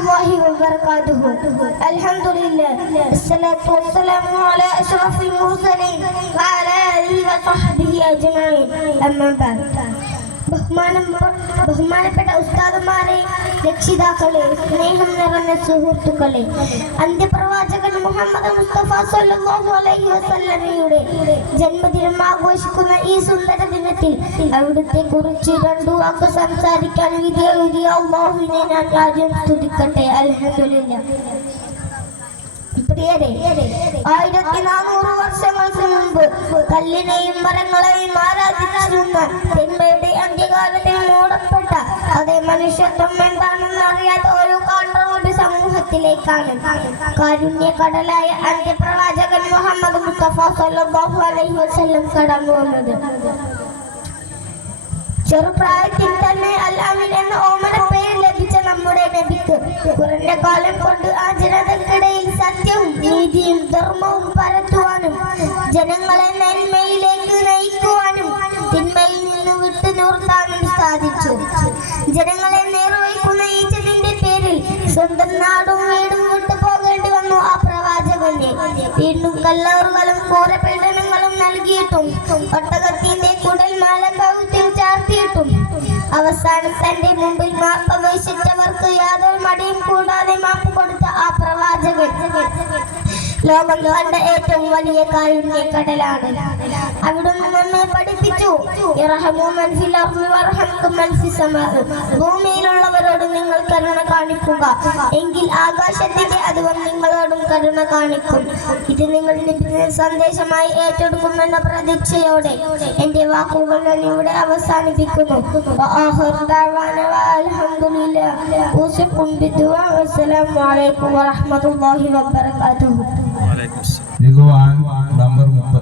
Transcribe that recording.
warahmatullahi wabarakatuh. Alhamdulillah. Assalatu wassalamu ala ashrafil mursalin wa ala alihi wa sahbihi ajma'in. Amma ba'd. ബഹുമാനപ്പെട്ട ഉസ്താദുമാരെ, രക്ഷിതാക്കളെ, സ്നേഹം നിറഞ്ഞ സുഹൃത്തുക്കളെ, അന്ത്യപ്രവാചകൻ മുഹമ്മദ് മുസ്തഫ സല്ലല്ലാഹു അലൈഹി വസല്ലമയുടെ ജന്മദിനം ആഘോഷിക്കുന്ന ഈ സുന്ദര ദിനത്തിൽ അവിടുത്തെ കുറിച്ച് രണ്ടു വാക്ക് സംസാരിക്കാൻ വിധിയെഴുതിയ അല്ലാഹുവിനെ ഞാൻ ആദ്യം സ്തുതിക്കട്ടെ. അൽഹംദുലില്ലാഹ്. പ്രിയരെ, 1400 വർഷങ്ങൾക്ക് മുമ്പ് കല്ലിനെയും മരങ്ങളെയും ആരാധിച്ചിരുന്ന തിന്മയുടെ അന്ത്യകാലത്തിൽ മൂടപ്പെട്ട അതേ മനുഷ്യത്വം എന്താണെന്ന് അറിയാത്ത ഒരു കാട്ടറോട് സമൂഹത്തിലേക്കാണ് കാരുണ്യകടലായ അന്ത്യപ്രവാചകൻ മുഹമ്മദ് മുസ്തഫ സല്ലല്ലാഹു അലൈഹി വസല്ലം കടന്നു വന്നത്. ചെറുപ്രായത്തിൽ തന്നെ അൽ-അമീൻ എന്ന ഓമന പേര് ലഭിച്ച നമ്മുടെ നബിക്ക് കുറഞ്ഞ കാലം കൊണ്ട് ആ ജനതയ്ക്കിടയിൽ സത്യവും നീതിയും ധർമ്മവും പരത്തുവാനും ജനങ്ങളെ നന്മയിലേക്ക് നയിക്കുവാനും തിന്മയിൽ നിന്ന് വിട്ടു നിർത്താനും സാധിച്ചു. ജനങ്ങളെ നേർവഴിക്കുന്ന ഈച്ചതിന്റെ പേരിൽ സ്വന്തം നാടും വീടും വിട്ടു പോകേണ്ടി വന്നു ആ പ്രവാചകന്റെ. വീണ്ടും കല്ലേറുകളും ക്രൂരപീഡനങ്ങളും നൽകിയിട്ടും ഒട്ടകത്തിന്റെ കുടൽമാല കഴുത്തിൽ ചാർത്തിയിട്ടും അവസാനം തന്റെ മുമ്പിൽ മാപ്പപേക്ഷിച്ചവർക്ക് യാതൊരു മടിയും കൂടാതെ മാപ്പ് കൊടുത്ത ആ പ്രവാചകൻ ലോകം കണ്ട ഏറ്റവും വലിയ കാരുണ്യക്കടലാണ്. അവിടുന്ന് നമ്മെ പഠിപ്പിച്ചു, ഭൂമിയിലുള്ളവരോട് നിങ്ങൾ കരുണ കാണിക്കുക, എങ്കിൽ ആകാശത്തിന്റെ അധികം നിങ്ങളോടും കരുണ കാണിക്കും. ഇത് നിങ്ങൾ സന്ദേശമായി ഏറ്റെടുക്കുമെന്ന പ്രതീക്ഷയോടെ എന്റെ വാക്കുകൾ ഞാൻ ഇവിടെ അവസാനിപ്പിക്കുന്നു. അസ്സലാമു അലൈക്കും വറഹ്മത്തുള്ളാഹി വബറകാതുഹു. നമ്പർ 30.